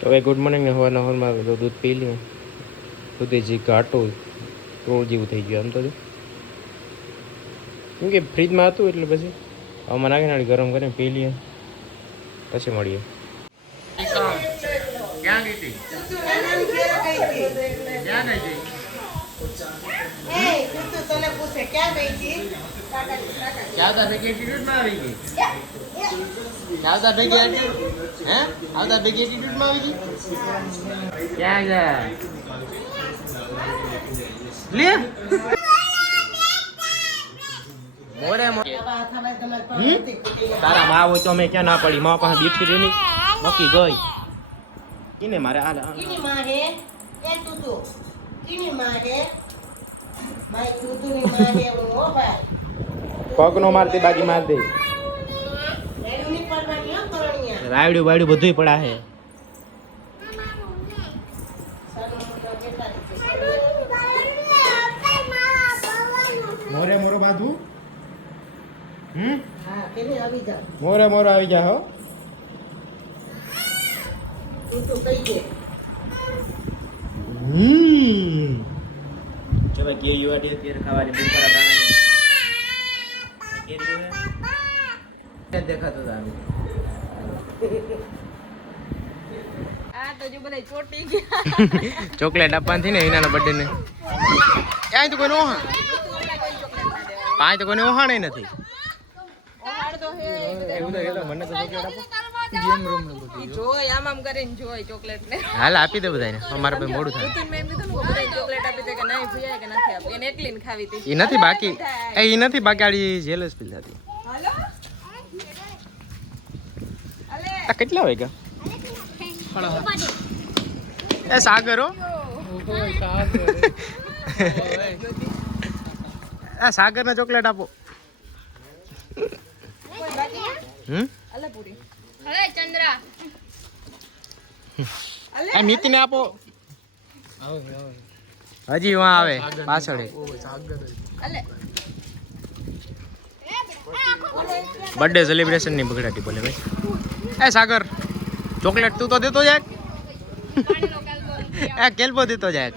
તો ભાઈ good morning ને હવારના હોરમાં તો દૂધ પી લ્યું. દૂધ જે ઘાટું રોળ જેવું થઈ ગયું આમ તો કેમ કે ફ્રીજમાં હતું એટલે પછી આમાં નાખીને ગરમ કરીને પી લઈએ પછી મળીએ. ક્યાં ગઈ હતી? ક્યાં ગઈ હતી? આવતા ભેગી એટીટ્યુડમાં આવી ગઈ. આવતા ભેગી એટીટ્યુડ હે? આવતા ભેગી એટીટ્યુડમાં આવી ગઈ. ક્યાં ગયા? લે મોરે તારા માં હોય તો અમે ક્યાં ના પડી. માં પાસે બેઠી રહી નક્કી ગઈ. કિને મારે હાલ કિની માં હે એ તું તો કિની માં હે ભાઈ તું ની માં હે ઓ ભાઈ પગનો મારતી બાજી માર દે. રેડુની પડવાની હો કરણિયા રાયડું બાયડું બધુંય પડા હે. મોરે મોરો બાધુ હા કેને આવી જા મોરે મોરો આવી જા હો. તું તો કઈ દે જો ભાઈ કેરી વાડી અત્યારે ખાવાની બહુ ખરા દાણા કેરી હે દેખાતો તા આ તો જો બધા ચોટી ગયા. ચોકલેટ આપવાની થી ને એનાના બર્થડે ને ક્યાંય તો કોઈ ઓહા પાંચ તો કોઈને ઓહાણે નથી. ઓહાડ તો હે એવું તો મને તો ચોકલેટ આપો. ઈ જોય આમ કરીને જોય ચોકલેટ ને. હાલ આપી દે બધાને અમારે ભાઈ મોડું થાય. તું મેં કીધું ને બધા ચોકલેટ આપી દે કે નહીં ભૂયા કે નથી આપી. એને એકલી ને ખાવી હતી. એ નથી બાકી એ નથી બાકી આડી જેલસ પી હતી. હાલો અલે આ કેટલા વાગ્યા? એ સાગર હો. આ સાગર ને ચોકલેટ આપો. કોઈ બાકી અલે પૂરી અલે ચંદ્રા આ નીતિને આપો. હજી વાં આવે પાછળ અલે બર્થડે સેલિબ્રેશન ની બગડાટી બોલે ભાઈ. એ સાગર ચોકલેટ તું તો દેતો જાય. એ કેલ્પો દેતો જાય.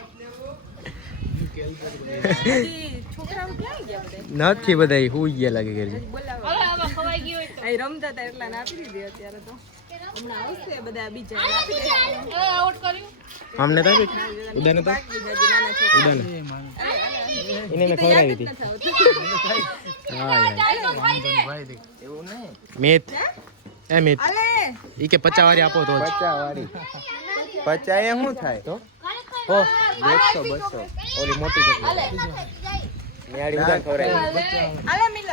છોકરાઓ ક્યાં ગયા બધા? નથી બધા હુઈ ગયા લાગે ઘરે. બોલાવો હવે આવા ખવાઈ ગઈ હોય તો આ રમતા હતા એટલા ને આપી દીધી અત્યારે તો હમણાં આવશે બધા બીજા આપી દે. આઉટ કર્યું આમને તો ઉદાને તો બાકી હજી નાના છોકરા ઉદાને એને મેં ખવડાવી હતી. હા યાર એવું નહીં મેથ એ મેથ અલે ઈ કે 50 વાળી આપો તો 50 વાળી 50 એ શું થાય તો હો 100 200 ઓલી મોટી ચોકલેટ નિયાડી ઉદાન ખવડાવી. અલે મિલર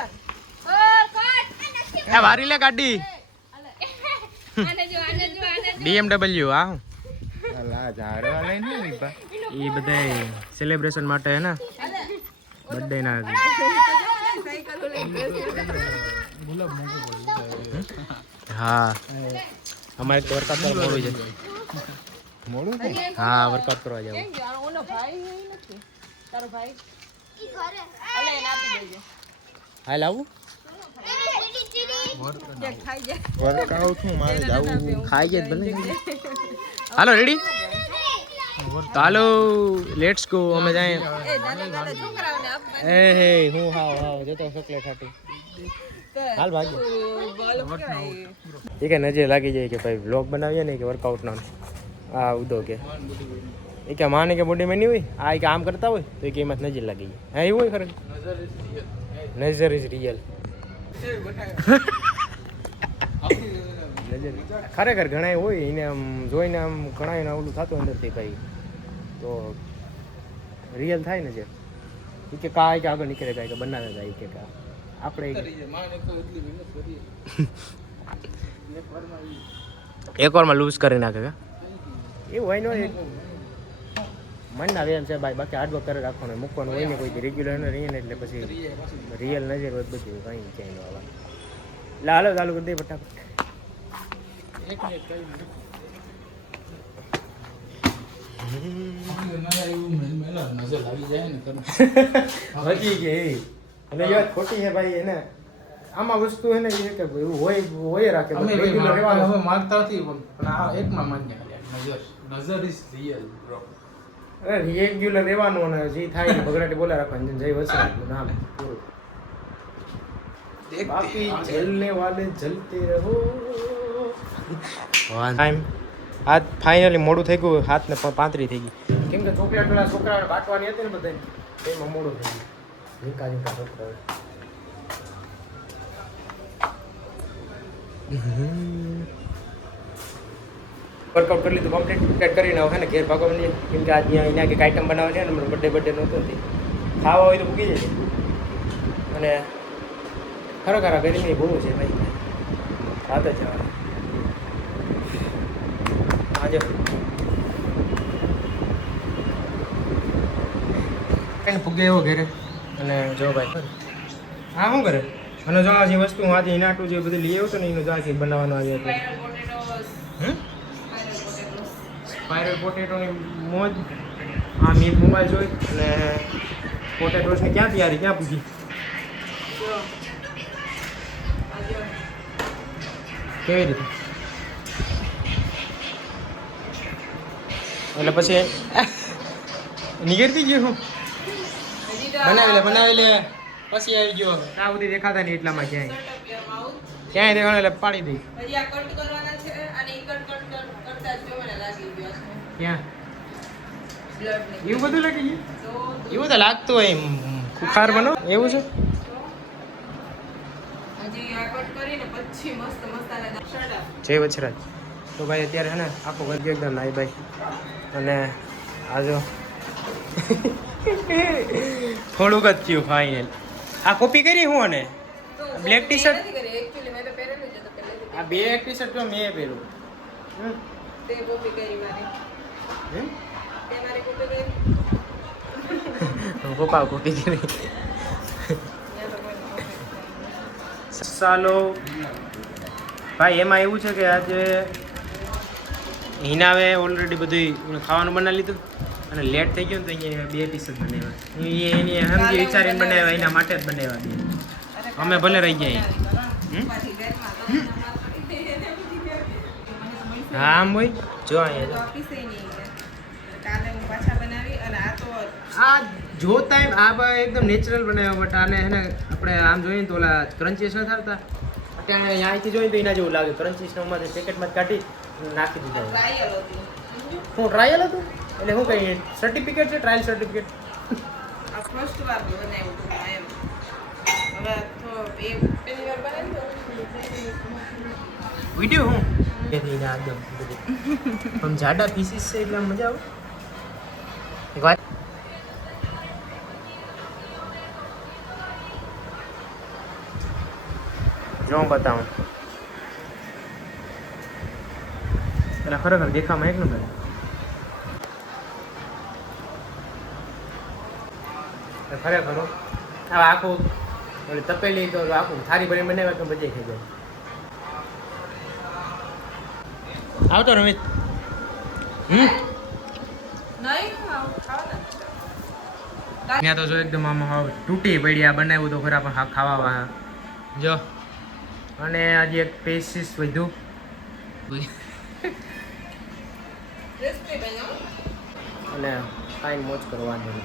ઓર કટ એ વારી લે ગાડી આને જો BMW આ હું અલા ઝાડવા લઈને વિભા ઈ બધાય સેલિબ્રેશન માટે હે ને બર્થડે ના હા અમારે તો વર્કઆઉટ કરવા મોડું છે. મોડું હા વર્કઆઉટ કરવા જાવ. કેમ ગયો ઓનો ભાઈ નથી તારો ભાઈ ઈ ઘરે અલે એને આપી દેજે. હાલ આવું જે ખાઈ જાય વર્કઆઉટ હું મારે જાવું ખાઈ જાય ભલે. હાલો રેડી તો હાલો લેટ્સ ગો અમે જાય. એ નાના છોકરાઓને આપવા એ હે હું હાવ જતો ચોકલેટ હાટી હાલ ભાગ્યો. બોલ કરાય એ કે નજર લાગી જાય કે ભાઈ વ્લોગ બનાવીએ ને કે વર્કઆઉટનો આ ઉદો કે એ કે માને કે બોડી મેની હોય આ કે આમ કરતા હોય તો એ કે એમાં નજર લાગી જાય. હા એવું હોય ખરે નજર ઇઝ રિયલ. ખરેખર ઘણા હોય એને આમ જોઈને આમ ઘણા એને ઓલું થતું અંદરથી ભાઈ તો રિયલ થાય ને જે એ કે કાંઈ કે આગળ નીકળે કાંઈ કે બનાવે કાંઈ કે આપણે એક વારમાં લૂઝ કરી નાખે કે એવું હોય ને મનના વેમ છે ભાઈ. બાકી હાર્ડવર્ક કરે રાખવાનું મૂકવાનું હોય ને કોઈ રેગ્યુલર ને રહીએ ને એટલે પછી રિયલ નજર હોય બધું કંઈ ચેન્જ આવવાનું. એટલે હાલો ચાલુ કરી દઈએ ફટાફટ. હજી કે એટલે યાર ખોટી છે ભાઈ એને આમાં વસ્તુ હે ને એ કે એવું હોય રાખે અમે રેગ્યુલર રહેવાનું. માનતા નથી પણ આ એકમાં માન્ય નજર ઇઝ રિયલ બ્રો. અરે રેગ્યુલર રહેવાનું અને જે થાય એ ભગરાટી બોલા રાખવાની જય વત્સરાજનું નામ પૂરું. બાકી જલને વાલે જલતે રહો. ટાઈમ આજ ફાઇનલી મોડું થઈ ગયું, 7:35 થઈ ગઈ. કેમ કે ચોકલેટ પેલા છોકરાઓને બાંટવાની હતી ને બધાને, એમાં મોડું થઈ ગયું. ઝીંકા ઝીંકા છોકરાઓ. વર્કઆઉટ કરી લીધું કમ્પ્લીટ કરીને હવે ને ઘેર ભાગવાની. કેમ કે આજ એના કંઈક આઈટમ બનાવવાની છે ને, બર્થડે નહોતો ને ખાવા હોય તો મૂકી જાય. અને ખરેખર આ ગરમી બહુ છે ભાઈ, વાત જ આવે. આજે ફૂગે એવો ઘેરે અને જો ભાઈ હા શું કરે અને જો આ જે વસ્તુ હું આજે ઇનાટું જે બધું લઈ આવ્યો હતો ને એનું જો આ બનાવવાનું આવ્યો હતો. સ્પાયરલ પોટેટોની મોજ. આ મીટ મોબાઈલ જોઈ અને પોટેટોસની ક્યાં તૈયારી ક્યાં પૂછી કેવી રીતે એટલે પછી નીકળતી ગયું હું બનાવી લે પછી આવી ગયો. આ બધી દેખાતા નહીં એટલામાં ક્યાંય દેખાણ એટલે પાડી દઈ. ક્યાં એવું બધું લાગી ગયું? એવું તો લાગતું હોય ખુખાર બનો એવું છે. જય વચરાજ. તો ભાઈ અત્યારે હે ને આખું ઘર એકદમ નાઈ ભાઈ અને આજો થોડુંક જ થયું ફાઇનલ. આ કોપી કરી હું અને બ્લેક ટી શર્ટ આ બે ટી શર્ટ તો મેં પહેરું. પપ્પા કોપી કરી. ચાલો ભાઈ એમાં એવું છે કે આજે હિનાવે ઓલરેડી બધું ખાવાનું બનાવી લીધું અને લેટ થઈ ગયું તો અહીંયા 2 ટી શર્ટ બનાવ્યા. એની સમજી વિચારીને બનાવ્યા, એના માટે જ બનાવ્યા. અમે ભલે રહી ગયા. હા આમ હોય જો આ જોતા આ ભાઈ એકદમ નેચરલ બનાવ્યો. બટ આને હે ને આપણે આમ જોઈએ ને તો ઓલા ક્રન્ચીસ ન થતા અત્યારે અહીંથી જોઈએ તો એના જેવું લાગે. ક્રન્ચીસમાંથી પેકેટમાં કાઢી નાખી દીધા. શું ટ્રાયલ હતું એટલે શું કહીએ સર્ટિફિકેટ છે, ટ્રાયલ સર્ટિફિકેટ. વિડીયો હું આમ જાડા પીસીસ છે એટલે મજા આવે. એક વાત જો હું બતાવું એટલે ખરેખર દેખામાં એક નંબર. ખરેખર આ આખું ઓલી તપેલી તો આખું થારી ભરીને બનાવ્યા તો મજા થઈ જાય. આવતો રમેશ. ત્યાં તો જો એકદમ આમાં તૂટી પડી. આ બનાવ્યું તો ખરા પણ ખાવા જો. અને હજી એક પીસીસ વધ્યું અને કાંઈ મોજ કરવાની.